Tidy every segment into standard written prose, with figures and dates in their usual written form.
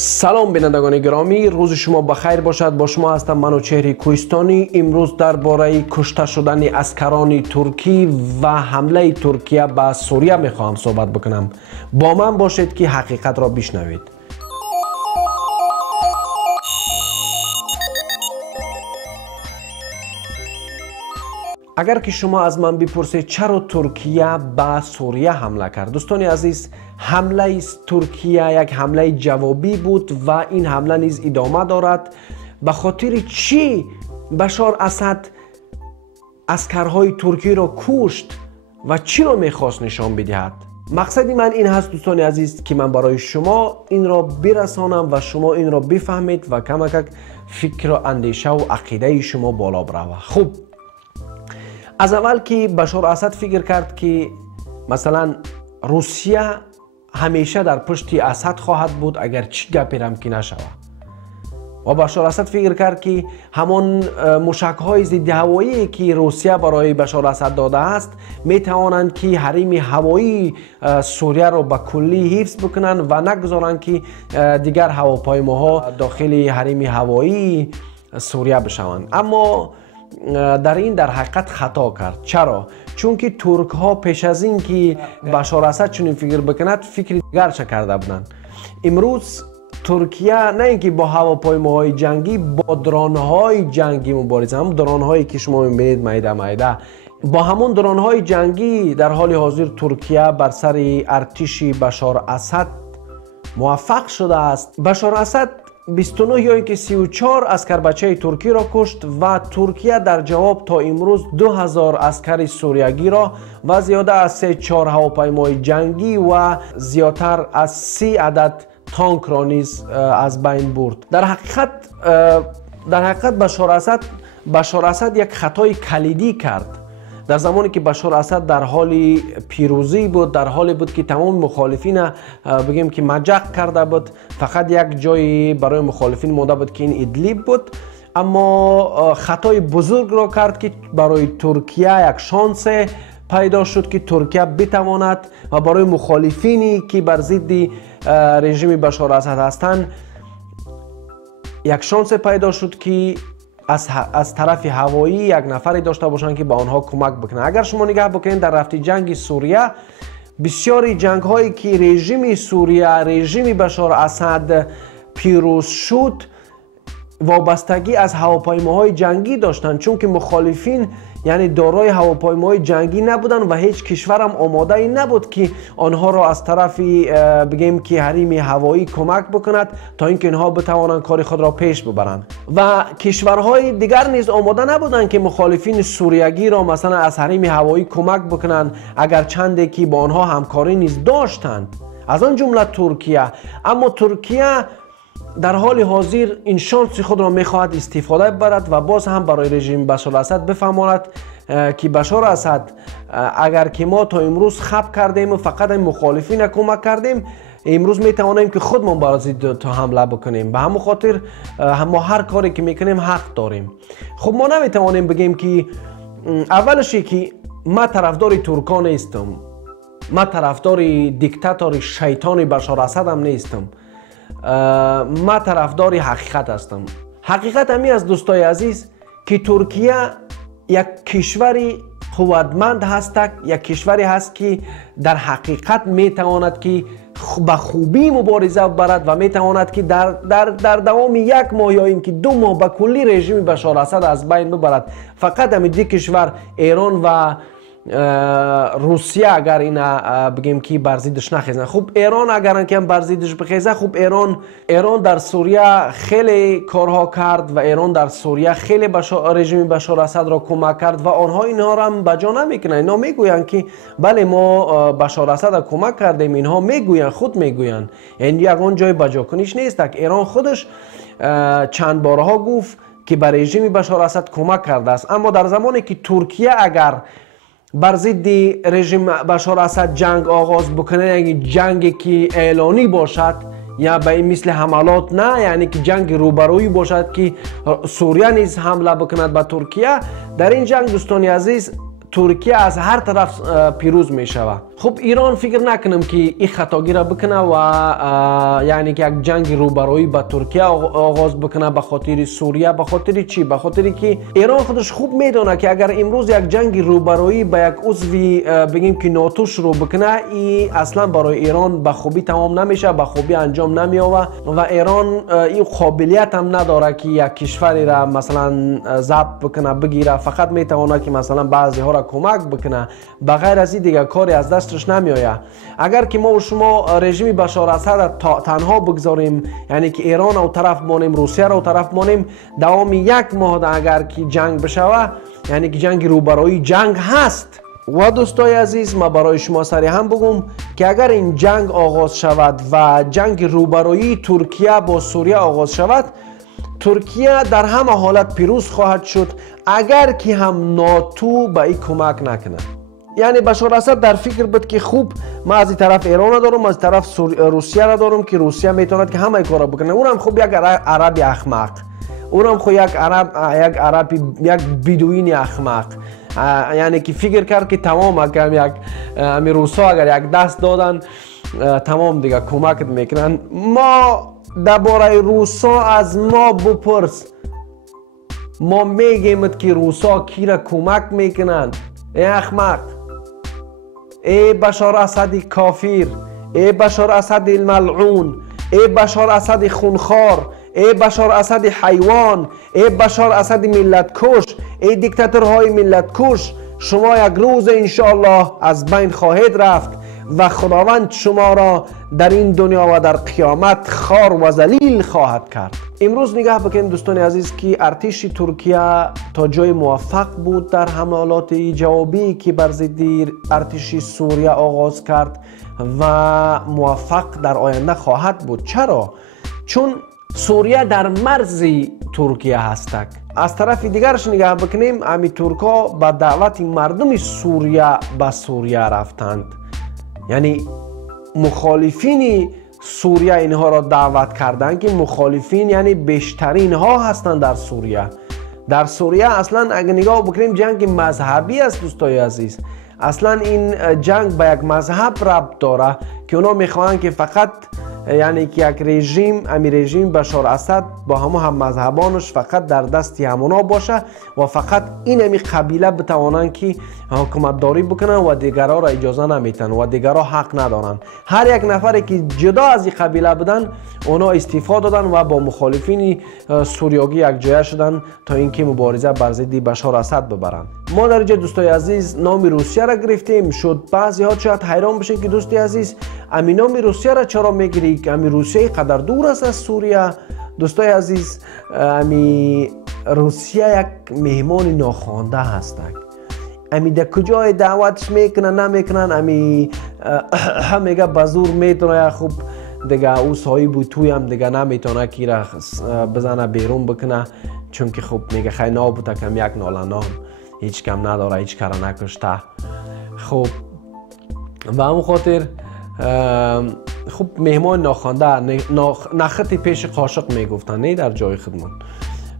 سلام بینندگان گرامی، روز شما بخیر باشد. با شما هستم منوچهر کوهستانی. امروز درباره کشته شدن عسکران ترکی و حمله ترکیه به سوریه میخواهم صحبت بکنم. با من باشید که حقیقت را بشنوید. اگر که شما از من بپرسید چرا ترکیه به سوریه حمله کرد، دوستان عزیز، حمله ترکیه یک حمله جوابی بود و این حمله نیز ادامه دارد. به خاطر چی بشار اسد عسکرهای ترکی را کشت و چی را میخواست نشان بدهد؟ مقصد من این هست دوستان عزیز که من برای شما این را برسانم و شما این را بفهمید و کمک فکر و اندیشه و عقیده شما بالا بروه. خوب، از اول که بشار اسد فکر کرد که مثلا روسیه همیشه در پشت اسد خواهد بود اگر چی گپی هم که نشود، و بشار اسد فکر کرد که همان موشک‌های ضد هوایی که روسیه برای بشار اسد داده است می توانند که حریم هوایی سوریه را به کلی حفظ بکنند و نگذارند که دیگر هواپیماها داخل حریم هوایی سوریه بشوند. اما در حقیقت خطا کرد. چرا؟ چون که ترک ها پیش از این که بشار اسد چنین فکر بکند فکر دیگر کرده بودند. امروز ترکیه نه اینکه با هواپیماهای جنگی، با درون های جنگی مبارزه، هم درون هایی که شما میبینید میده با همون درون های جنگی در حال حاضر ترکیه بر سر ارتش بشار اسد موفق شده است. بشار اسد 29 یا اینکه 34 عسکر بچه ترکی را کشت و ترکیه در جواب تا امروز 2000 عسکر سوریگی را و زیاده از 3-4 هواپیمای جنگی و زیادتر از 30 عدد تانک را نیز از بین برد. در حقیقت بشار اسد یک خطای کلیدی کرد. در زمانی که بشار اسد در حال پیروزی بود، در حالی بود که تمام مخالفین بگیم که مجق کرده بود، فقط یک جایی برای مخالفین مونده بود که این ادلیب بود. اما خطای بزرگ را کرد که برای ترکیه یک شانس پیدا شد که ترکیه بتواند و برای مخالفینی که بر ضد رژیم بشار اسد هستند یک شانس پیدا شد که از طرف هوایی یک نفری داشته باشند که به آنها کمک بکنه. اگر شما نگاه بکنید در رفت جنگ سوریه، بسیاری جنگ هایی که رژیم سوریه، رژیم بشار اسد پیروز شد، وابستگی از هواپیماهای جنگی داشتند، چون که مخالفین یعنی دارای هواپیماهای جنگی نبودن و هیچ کشور هم آماده ای نبود که آنها را از طرف بگیم که حریم هوایی کمک بکند تا اینکه اینها بتوانند کار خود را پیش ببرند. و کشورهای دیگر نیز آماده نبودند که مخالفین سوریگی را مثلا از حریم هوایی کمک بکنند، اگر چندی که با آنها همکاری نیز داشتند، از آن جمله ترکیه. اما ترکیه در حال حاضر این شانس خود را میخواهد استفاده ببرد و باز هم برای رژیم بشار اسد بفهماند که بشار اسد اگر که ما تا امروز خب کردیم و فقط این مخالفین کمک کردیم، امروز میتوانیم که خودمون برای ضد تا حمله بکنیم. به همون خاطر ما هر کاری که میکنیم حق داریم. خب ما نمیتوانیم بگیم که اولشی که ما طرفدار ترکان نیستم، ما طرفدار دیکتاتور شیطان بشار اسد هم نیستم، ما طرفدار حقیقت هستم. حقیقت همی از دوستای عزیز که ترکیه یک کشوری قوتمند هست، یک کشوری هست که در حقیقت میتواند که به خوبی مبارزه برد و میتواند که در دوام 1 ماه یا اینکه 2 ماه به کلی رژیم بشار اسد از بین ببرد. فقط همین دو کشور ایران و روسیه اگر اینا بگیم که بر ضدش نخیزن. خب ایران اگر هم بر ضدش بخیزه، خب ایران در سوریه خیلی کارها کرد و ایران در سوریه خیلی رژیم بشار اسد را کمک کرد و آنها اینها را هم بجا نمیکنن. اینا میگوین که بله ما بشار اسد را کمک کردیم، اینها میگوین، خود میگوین، یعنی یگان جای بجا کنیش نیست. ایران خودش چند بارها گفت که بر رژیم بشار اسد کمک کرده است. اما در زمانی که ترکیه اگر بر ضد رژیم بشار اسد جنگ آغاز بکنه، یعنی جنگی که اعلانی باشد یا به این مثل حملات، نه یعنی که جنگ روبرویی باشد که سوریه نیز حمله بکند به ترکیه، در این جنگ دوستان عزیز ترکیه از هر طرف پیروز می شود. خب ایران فکر نکنم که این خطاگی را بکنه و یعنی که یک جنگ روبرویی با ترکیه آغاز بکنه به خاطر سوریه. به خاطر چی؟ به خاطر که ایران خودش خوب میدونه که اگر امروز یک جنگ روبرویی با یک عضوی بگیم که ناتو شروع بکنه، این اصلا برای ایران به خوبی تمام نمیشه، به خوبی انجام نمیاره و ایران این قابلیت هم نداره که یک کشوری را مثلا ضبط بکنه بگیره. فقط میتونه که مثلا بعضی ها را کمک بکنه، بغیر از این دیگه کاری از دستش نمیآید. اگر که ما و شما رژیم بشار اسد تنها بگذاریم، یعنی که ایران او طرف مانیم، روسیه رو طرف مانیم، دوام یک ماه اگر که جنگ بشوه، یعنی که جنگ روبرویی جنگ هست. و دوستای عزیز، ما برای شما صریح هم بگم که اگر این جنگ آغاز شود و جنگ روبرویی ترکیه با سوریه آغاز شود، ترکیه در همه حالت پیروز خواهد شد اگر که هم ناتو به این کمک نکنه. یعنی بشار اسد در فکر بود که خوب ما از این طرف ایران دارم، از طرف روسیه را دارم که روسیه میتواند که همه کارا بکنه. اونم خوب یک عربی احمق، اونم خوب یک عربی یک بدوین احمق، یعنی که فکر کرد که تمام اگر یک روسا اگر یک دست دادن تمام دیگه کمکت میکنن. ما درباره روسا از ما بپرس، ما میگیم که روسا کی را کمک میکنند؟ ای احمق، ای بشار اسد کافر، ای بشار اسد الملعون، ای بشار اسد خونخوار، ای بشار اسد حیوان، ای بشار اسد ملت کش، ای دیکتاتورهای ملت کش، شما یک روز انشاءالله از بین خواهید رفت و خداوند شما را در این دنیا و در قیامت خار و ذلیل خواهد کرد. امروز نگاه بکنید دوستان عزیز که ارتش ترکیه تا جای موفق بود در حملات جوابی که بر ضد ارتش سوریه آغاز کرد و موفق در آینده خواهد بود. چرا؟ چون سوریه در مرز ترکیه هستک. از طرف دیگرش نگاه بکنیم، امی ترکا به دعوت مردم سوریه به سوریه رفتند، یعنی مخالفین سوریه اینها را دعوت کردند که مخالفین یعنی بیشترین ها هستند در سوریه. در سوریه اصلا اگه نگاه بکنیم جنگ مذهبی است دوستای عزیز. اصلا این جنگ به یک مذهب ربط داره که اونا میخواهند که فقط یعنی که یک رژیم، امی رژیم بشار اسد با هم مذهبانش فقط در دست همونا باشه و فقط این امی قبیله بتوانند که حکومت داری بکنن و دیگرها را اجازه نمیتن و دیگرها حق ندارن. هر یک نفری که جدا از این قبیله بدن اونا استعفا دادن و با مخالفین سوریاگی یک جای شدن تا اینکه مبارزه بر ضد بشار اسد ببرن. ما در اینجا دوستای عزیز نام روسیه را گرفتیم. شد بعضی ها شاید حیران بشن که دوستی عزیز امی نام روسیه را چرا میگیری که امی روسیه قدر دور است از سوریه؟ دوستای عزیز، امی روسیه یک مهمان ناخوانده هستند. امی در کجای دعوتش میکنن نمیکنن، امی میگه بزور میتونه خوب دیگه او صاحب توی هم دیگه نمیتونه که را بزنه بیرون بکنه، چون که خوب میگه خیلی نابوده کم یک نالنام هیچ کم نداره، هیچ کار نکشته. خوب و همون خاطر خوب مهمان ناخوانده نخطی پیش قاشق میگفتن، نه در جای خودمون.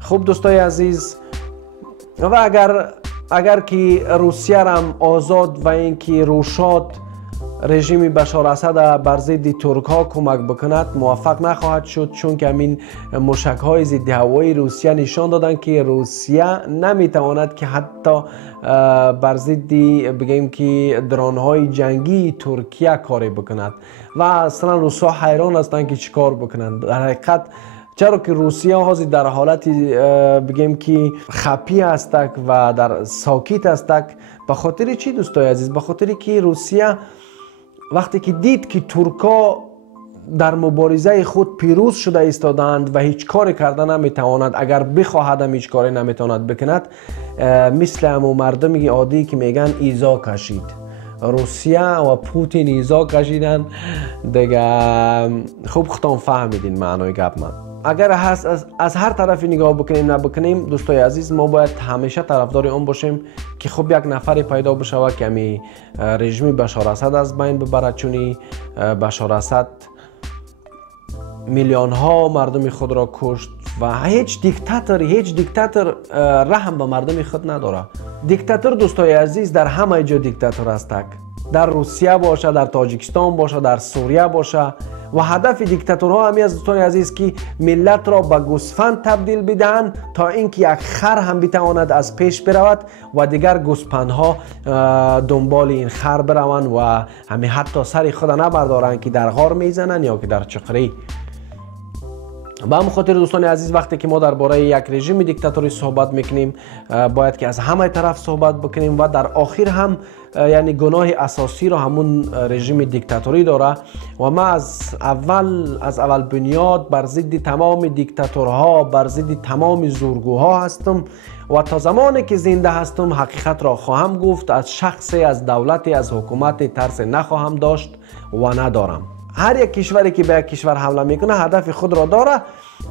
خوب دوستای عزیز، و اگر که روسیه هم آزاد و اینکه روشاد رژیم بشار اسد بر ضد ترک ها کمک بکند موفق نخواهد شد، چون که همین موشک های ضد هوایی روسیه نشان دادن که روسیه نمیتواند که حتی بر ضد بگیم که درون های جنگی ترکیه کاری بکند و اصلا روسا حیران هستند که چیکار بکنند. در حقیقت چرا که روسیه هازی در حالت بگیم که خفی هستک و در ساکت هستک. به خاطر چی دوستای عزیز؟ به خاطر که روسیه وقتی که دید که ترکا در مبارزه خود پیروز شده ایستادند و هیچ کاری کردن نمیتواند، اگر بخواهد هم هیچ کاری نمیتواند بکند، مثل همون مردمی عادی که میگن ایزا کشید. روسیه و پوتین ایزا کشیدن دیگه. خوب خودتون فهمیدین معنای گپ من. اگر هست از هر طرفی نگاه بکنیم نبکنیم دوستای عزیز، ما باید همیشه طرفدار اون باشیم که خب یک نفری پیدا بشه که می رژیم بشار اسد از بین ببرد، چون بشار اسد میلیون ها مردم خود را کشت و هیچ دیکتاتور رحم به مردم خود نداره. دیکتاتور دوستای عزیز در همه جا دیکتاتور هستک. در روسیه باشه، در تاجیکستان باشه، در سوریه باشه. و هدف دیکتاتورها همی از دوستان عزیز که ملت را به گوسفند تبدیل بدهند تا اینکه یک خر هم بتواند از پیش برود و دیگر گوسفندها دنبال این خر بروند و همی حتی سر خود نبردارند که در غار میزنند یا که در چقری. به همون خاطر دوستان عزیز وقتی که ما درباره یک رژیم دیکتاتوری صحبت میکنیم باید که از همه طرف صحبت بکنیم و در آخر هم یعنی گناه اساسی را همون رژیم دیکتاتوری داره و ما از اول بنیاد بر ضد تمام دیکتاتورها، بر ضد تمام زورگوها هستم و تا زمانی که زنده هستم حقیقت را خواهم گفت. از شخصی، از دولتی، از حکومت ترس نخواهم داشت و ندارم. هر یک کشوری که به یک کشور حمله میکنه هدف خود را داره،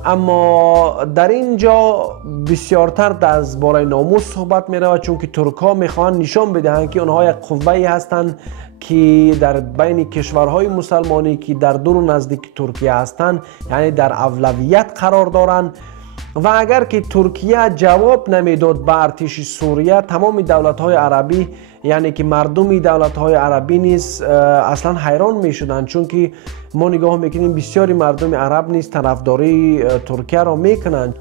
اما در اینجا بسیارتر از باره ناموس صحبت میره، چون که ترک ها میخوان نشان بدهند که آنها یک قوه‌ای هستند که در بین کشورهای مسلمانی که در دور و نزدیک ترکیه هستند یعنی در اولویت قرار دارند و اگر که ترکیه جواب نمیداد به ارتش سوریه تمام دولت‌های عربی یعنی که مردم دولت‌های عربی نیز اصلا حیران می‌شدند، چون که ما نگاه میکنیم بسیاری مردم عرب نیز طرفداری ترکیه را میکنند.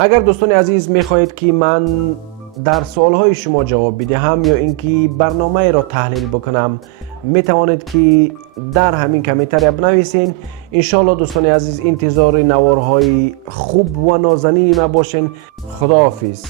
اگر دوستان عزیز میخواهید که من در سوالهای شما جواب بدهم یا اینکه برنامه را تحلیل بکنم میتوانید که در همین کامنتر بنویسین. انشالله دوستان عزیز انتظار نوارهای خوب و نازنین ما باشین. خداحافظ.